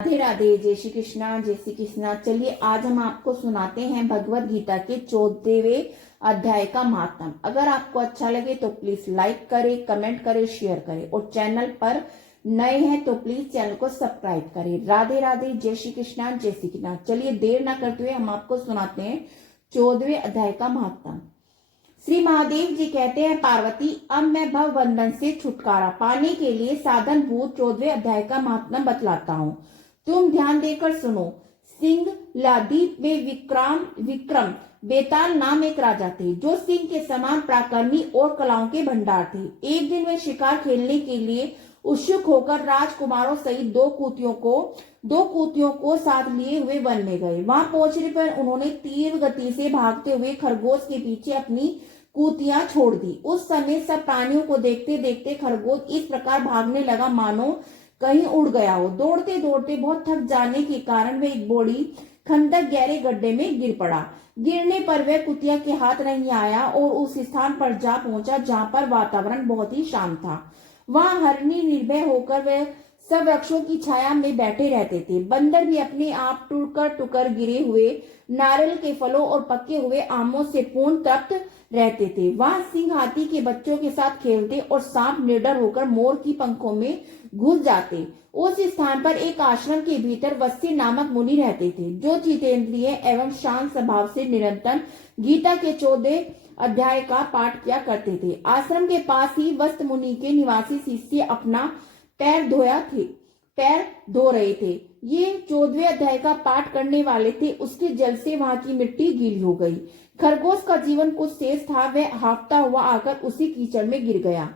राधे राधे, जय श्री कृष्णा, जय श्री कृष्णा। चलिए आज हम आपको सुनाते हैं भगवत गीता के 14वें अध्याय का महात्म। अगर आपको अच्छा लगे तो प्लीज लाइक करें, कमेंट करें, शेयर करें और चैनल पर नए हैं तो प्लीज चैनल को सब्सक्राइब करें। राधे राधे, जय श्री कृष्णा, जय श्री कृष्णा। चलिए देर ना करते हुए हम आपको सुनाते हैं 14वें अध्याय का महात्म। श्री महादेव जी कहते हैं, पार्वती अब मैं भव बंधन से छुटकारा पाने के लिए साधन भूत 14वें अध्याय का महात्म बतलाता हूँ। तुम ध्यान देकर सुनो। सिंह लादीप में विक्रम बेताल नाम एक राजा थे जो सिंह के समान पराक्रमी और कलाओं के भंडार थे। एक दिन वे शिकार खेलने के लिए उत्सुक होकर राजकुमारों सहित दो कुतियों को साथ लिए हुए वन में गए। वहां पहुंचने पर उन्होंने तीव्र गति से भागते हुए खरगोश के पीछे अपनी कुतियां छोड़ दी। उस समय सब प्राणियों को देखते देखते खरगोश इस प्रकार भागने लगा मानो कहीं उड़ गया हो। दौड़ते दौड़ते बहुत थक जाने के कारण वह एक बड़ी खंदक गहरे गड्ढे में गिर पड़ा। गिरने पर वह कुतिया के हाथ नहीं आया और उस स्थान पर जा पहुंचा जहां पर वातावरण बहुत ही शांत था। वहां हरिणी निर्भय होकर वह सब वृक्षों की छाया में बैठे रहते थे। बंदर भी अपने आप टुकर गिरे हुए नारियल के फलों और पके हुए आमों से पूर्ण तृप्त रहते थे। वहां सिंह हाथी के बच्चों के साथ खेलते और सांप निडर होकर मोर की पंखों में घुस जाते। उस स्थान पर एक आश्रम के भीतर वत्सी नामक मुनि रहते थे जो जितेंद्रिय एवं शांत स्वभाव से निरंतर गीता के 14 अध्याय का पाठ किया करते थे। आश्रम के पास ही वस्त मुनि के निवासी शिष्य अपना पैर धो रहे थे। ये 14वें अध्याय का पाठ करने वाले थे। उसके जल से वहां की मिट्टी गीली हो गई। खरगोश का जीवन कुछ शेष था। वह हाफता हुआ आकर उसी कीचड़ में गिर गया।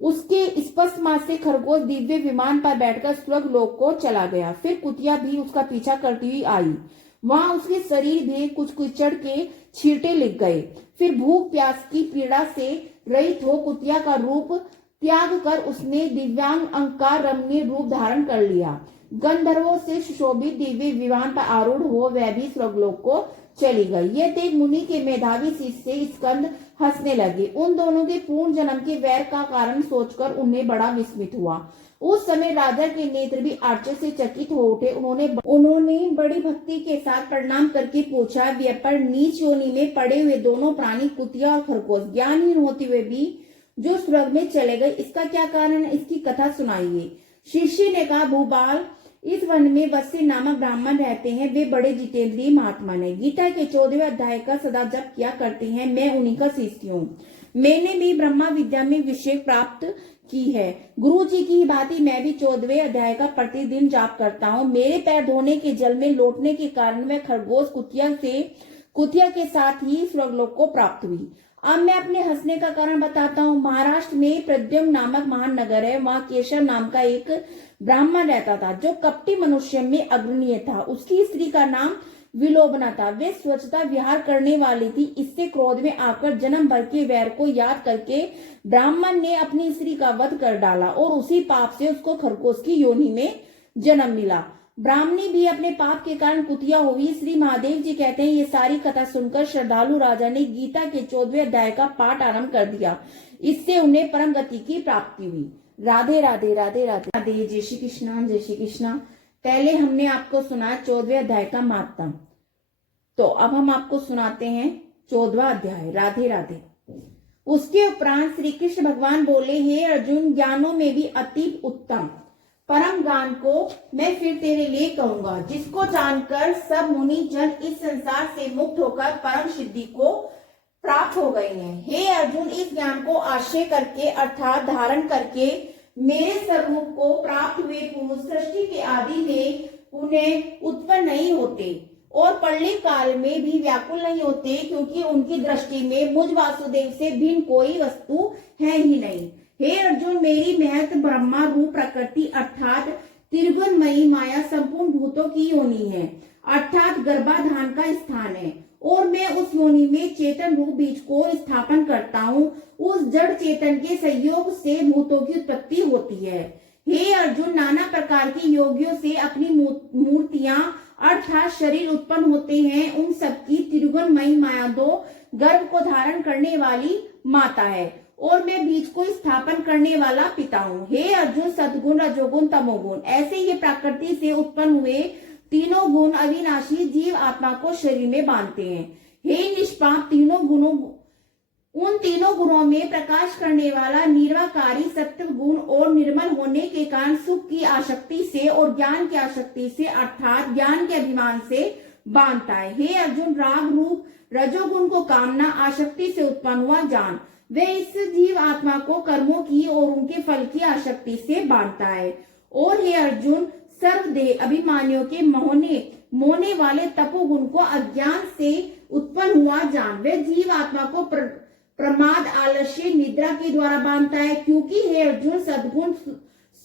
उसके स्पष्ट मास से खरगोश दिव्य विमान पर बैठकर स्वर्ग लोक को चला गया। फिर कुतिया भी उसका पीछा करती हुई आई। वहां उसके शरीर में कुछ कीचड़ के छींटे लिख गए। फिर भूख प्यास की पीड़ा से रहित हो कुतिया का रूप त्याग कर उसने दिव्यांग अंकार रमणीय रूप धारण कर लिया। गंधर्वों से सुशोभित दिव्य विमान पर आरूढ़ हो वह भी स्वर्गलोक को चली गई। यह देख मुनि के मेधावी शिष्य स्कंद हंसने लगे। उन दोनों के पूर्ण जन्म के वैर का कारण सोचकर उन्हें बड़ा विस्मित हुआ। उस समय राजा के नेत्र भी आश्चर्य से चकित हो उठे। उन्होंने बड़ी भक्ति के साथ प्रणाम करके पूछा, व्यापर नीच योनि में पड़े हुए दोनों प्राणी कुतिया और खरगोश ज्ञानहीन होते हुए भी जो स्वर्ग में चले गए, इसका क्या कारण है? इसकी कथा सुनाइए। शिष्य ने कहा, भूपाल इस वन में वत्सी नामक ब्राह्मण रहते हैं। वे बड़े जितेंद्रिय महात्मा हैं। गीता के 14वें अध्याय का सदा जप किया करते हैं। मैं उन्हीं का शिष्य हूँ। मैंने भी ब्रह्मा विद्या में विषय प्राप्त की है। गुरु जी की भांति मैं भी 14वें अध्याय का प्रतिदिन जाप करता हूँ। मेरे पैर धोने के जल में लौटने के कारण मैं खरगोश कुतिया के साथ ही स्वर्गलोक को प्राप्त हुई। अब मैं अपने हंसने का कारण बताता हूँ। महाराष्ट्र में प्रद्युम्न नामक महान नगर है। वहाँ केशव नाम का एक ब्राह्मण रहता था जो कपटी मनुष्य में अग्रणीय था। उसकी स्त्री का नाम विलोबना था। वे स्वच्छता विहार करने वाली थी। इससे क्रोध में आकर जन्म भर के वैर को याद करके ब्राह्मण ने अपनी स्त्री का वध कर डाला और उसी पाप से उसको खरगोश की योनि में जन्म मिला। ब्राह्मणी भी अपने पाप के कारण कुतिया हुई। श्री महादेव जी कहते हैं, ये सारी कथा सुनकर श्रद्धालु राजा ने गीता के 14वें अध्याय का पाठ आरंभ कर दिया। इससे उन्हें परम गति की प्राप्ति हुई। राधे राधे, राधे राधे, राधे, जय श्री कृष्णा, जय श्री कृष्णा। पहले हमने आपको सुना 14वें अध्याय का महात्म, तो अब हम आपको सुनाते हैं 14वां अध्याय। राधे राधे। उसके उपरांत श्री कृष्ण भगवान बोले, हे अर्जुन, ज्ञानों में भी अति उत्तम परम ज्ञान को मैं फिर तेरे लिए कहूंगा, जिसको जानकर सब मुनि जन इस संसार से मुक्त होकर परम सिद्धि को प्राप्त हो गए हैं। हे अर्जुन, इस ज्ञान को आश्रय करके अर्थात धारण करके मेरे स्वरूप को प्राप्त हुए पुरुष सृष्टि के आदि में उन्हें उत्पन्न नहीं होते और प्रलय काल में भी व्याकुल नहीं होते, क्योंकि उनकी दृष्टि में मुझ वासुदेव से भिन्न कोई वस्तु है ही नहीं। हे अर्जुन, मेरी महत ब्रह्मा रूप प्रकृति अर्थात त्रिगुणमयी माया संपूर्ण भूतों की योनि है, अर्थात गर्भाधान का स्थान है और मैं उस योनि में चेतन रूप बीज को स्थापन करता हूँ। उस जड़ चेतन के संयोग से भूतों की उत्पत्ति होती है। हे अर्जुन, नाना प्रकार की योगियों से अपनी मूर्तियां अर्थात शरीर उत्पन्न होते हैं। उन सबकी त्रिगुणमयी माया दो गर्भ को धारण करने वाली माता है और मैं बीज को स्थापन करने वाला पिता हूँ। हे अर्जुन, सद्गुण, रजोगुण, तमोगुण, ऐसे ये प्रकृति से उत्पन्न हुए तीनों गुण अविनाशी जीव आत्मा को शरीर में बांधते हैं। हे निष्पाप, उन तीनों गुणों में प्रकाश करने वाला निर्वाकारी सत्व गुण और निर्मल होने के कारण सुख की आसक्ति से और ज्ञान की आसक्ति से अर्थात ज्ञान के अभिमान से बांधता है। हे अर्जुन, राग रूप रजोगुण को कामना आसक्ति से उत्पन्न हुआ जान, वे इस जीव आत्मा को कर्मों की और उनके फल की आसक्ति से बांधता है। और हे अर्जुन, सर्वदेह अभिमानियों के मोहने वाले तपोगुण को अज्ञान से उत्पन्न हुआ जान, वे जीव आत्मा को प्रमाद, आलस्य, निद्रा के द्वारा बांधता है। क्योंकि हे अर्जुन, सद्गुण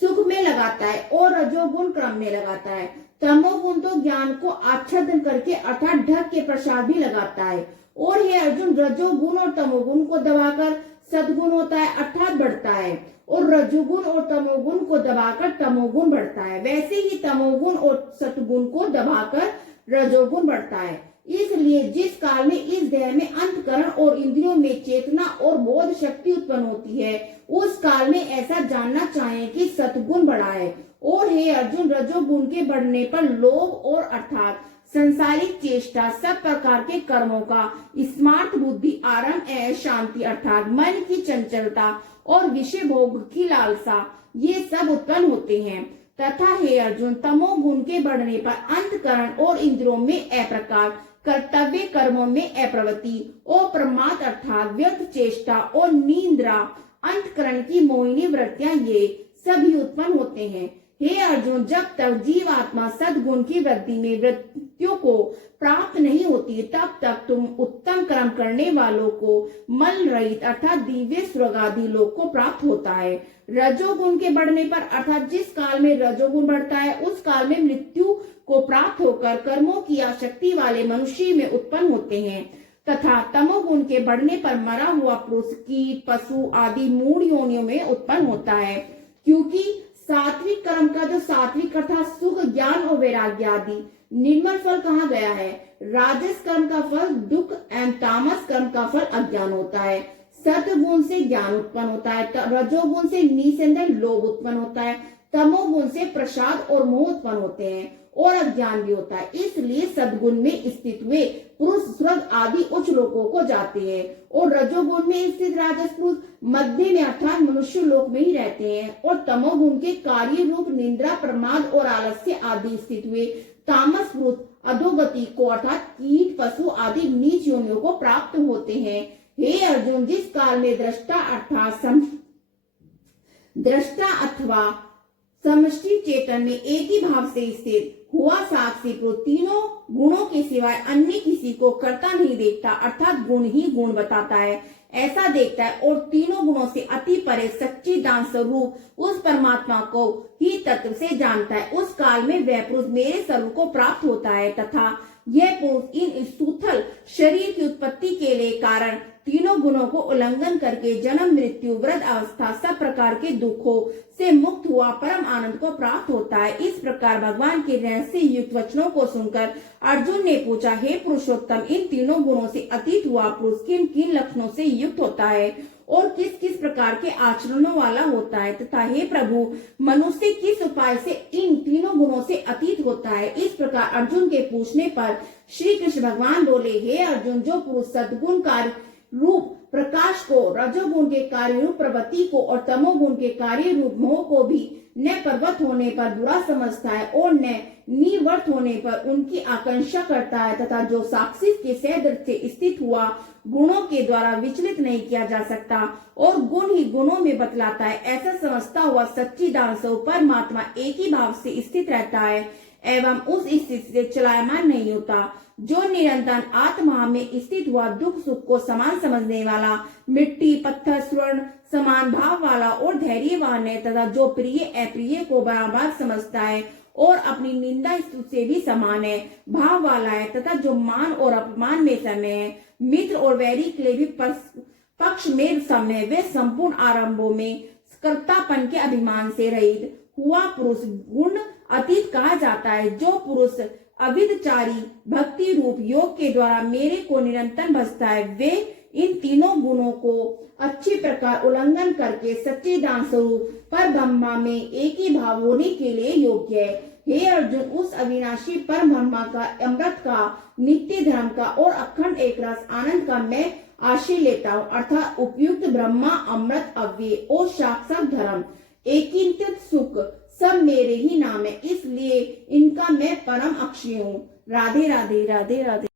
सुख में लगाता है और रजोगुण क्रम में लगाता है। तमोगुण तो ज्ञान को आच्छादन करके अर्थात ढक के प्रसाद भी लगाता है। और हे अर्जुन, रजोगुण और तमोगुण को दबाकर सद्गुण होता है अर्थात बढ़ता है, और रजोगुण और तमोगुण को दबाकर तमोगुण बढ़ता है। वैसे ही तमोगुण और सत्गुण को दबाकर रजोगुण बढ़ता है। इसलिए जिस काल में इस देह में अंतकरण और इंद्रियों में चेतना और बोध शक्ति उत्पन्न होती है, उस काल में ऐसा जानना चाहिए कि सत्गुण बढ़ा है। और हे अर्जुन, रजोगुण के बढ़ने पर लोभ और अर्थात संसारिक चेष्टा, सब प्रकार के कर्मों का स्मार्त बुद्धि, आराम, ऐश, शांति अर्थात मन की चंचलता और विषय भोग की लालसा, ये सब उत्पन्न होते हैं। तथा हे अर्जुन, तमोगुण के बढ़ने पर अंतकरण और इंद्रियों में अप्रकार, कर्तव्य कर्मों में अप्रवृत्ति और प्रमाद अर्थात व्यर्थ चेष्टा और निंद्रा, अंतकरण की मोहिनी वृत्तियां, ये सभी उत्पन्न होते हैं। हे अर्जुन, जब तक जीव आत्मा सद्गुण की वृद्धि में वृत्तियों को प्राप्त नहीं होती, तब तक तुम उत्तम कर्म करने वालों को मल रहित अर्थात दिव्य स्वर्ग आदि लोक को प्राप्त होता है। रजोगुण के बढ़ने पर अर्थात जिस काल में रजोगुण बढ़ता है, उस काल में मृत्यु को प्राप्त होकर कर्मों की आसक्ति वाले मनुष्य में उत्पन्न होते हैं। तथा तमोगुण के बढ़ने पर मरा हुआ पुरुष, कीट, पशु आदि मूढ़ योनियों में उत्पन्न होता है। क्योंकि सात्विक कर्म का जो सात्विक अर्थात सुख, ज्ञान और वैराग्य आदि निर्मल फल कहा गया है, राजस कर्म का फल दुख एवं तामस कर्म का फल अज्ञान होता है। सत्गुण से ज्ञान उत्पन्न होता है, रजोगुण से निसंदेह लोभ उत्पन्न होता है, तमोगुण से प्रसाद और मोह उत्पन्न होते हैं और अज्ञान भी होता है। इसलिए सद्गुण में स्थित हुए पुरुष स्वर्ग आदि उच्च लोकों को जाते हैं, और रजोगुण में स्थित राजस पुरुष मध्य में अर्थात मनुष्य लोक में ही रहते हैं, और तमोगुण के कार्य रूप निंद्रा, प्रमाद और आलस्य आदि स्थित हुए तामस पुरुष अधोगति को अर्थात कीट, पशु आदि नीच योनियों को प्राप्त होते हैं। हे अर्जुन, जिस काल में दृष्टा अथवा समष्टि चेतन में एक ही भाव से स्थित हुआ साक्षी को तीनों गुणों के सिवाय अन्य किसी को करता नहीं देखता अर्थात गुण ही गुण बताता है, ऐसा देखता है और तीनों गुणों से अति परे सच्चिदानंद स्वरूप उस परमात्मा को ही तत्व से जानता है, उस काल में वह पुरुष मेरे स्वरूप को प्राप्त होता है। तथा यह पुरुष इन स्थूल शरीर की उत्पत्ति के लिए कारण तीनों गुणों को उल्लंघन करके जन्म, मृत्यु, वृद्ध अवस्था, सब प्रकार के दुखों से मुक्त हुआ परम आनंद को प्राप्त होता है। इस प्रकार भगवान के रहस्य युक्त वचनों को सुनकर अर्जुन ने पूछा, हे पुरुषोत्तम, इन तीनों गुणों से अतीत हुआ पुरुष किन किन लक्षणों से युक्त होता है और किस किस प्रकार के आचरणों वाला होता है, तथा हे प्रभु, मनुष्य किस उपाय से इन तीनों गुणों से अतीत होता है। इस प्रकार अर्जुन के पूछने पर श्री कृष्ण भगवान बोले, हे अर्जुन, जो पुरुष सद्गुण कार्य रूप प्रकाश को, रजोगुण के कार्य रूप प्रवृत्ति को और तमोगुण के कार्य रूप मोह को भी न पर्वत होने पर बुरा समझता है और न निवर्त होने पर उनकी आकांक्षा करता है, तथा जो साक्षी के सदृश से स्थित हुआ गुणों के द्वारा विचलित नहीं किया जा सकता और गुण ही गुणों में बतलाता है, ऐसा समझता हुआ सच्चिदानंद स्वरूप परमात्मा एक ही भाव से स्थित रहता है एवं उस स्थिति से चलायमान नहीं होता। जो निरंतर आत्मा में स्थित हुआ दुख सुख को समान समझने वाला, मिट्टी, पत्थर, स्वर्ण समान भाव वाला और धैर्यवान है, तथा जो प्रिय अप्रिय को बराबर समझता है और अपनी निंदा स्तुति से भी समान है भाव वाला है, तथा जो मान और अपमान में समय है, मित्र और वैरी के लिए भी पक्ष में समय, वे संपूर्ण आरंभों में कर्तापन के अभिमान से रहित हुआ पुरुष गुण अतीत कहा जाता है। जो पुरुष अविदचारी भक्ति रूप योग के द्वारा मेरे को निरंतर भजता है, वे इन तीनों गुणों को अच्छी प्रकार उल्लंघन करके सच्चिदानंद स्वरूप पर ब्रह्मा में एक ही भाव होने के लिए योग्य है। हे अर्जुन, उस अविनाशी पर ब्रह्मा का, अमृत का, नित्य धर्म का और अखंड एक रस आनंद का मैं आश्रय लेता हूँ, अर्थात उपयुक्त ब्रह्मा, अमृत, अव्यय और साक्षात धर्म, एकीकृत सुख सब मेरे ही नाम है, इसलिए इनका मैं परम अक्षय हूँ। राधे राधे राधे राधे।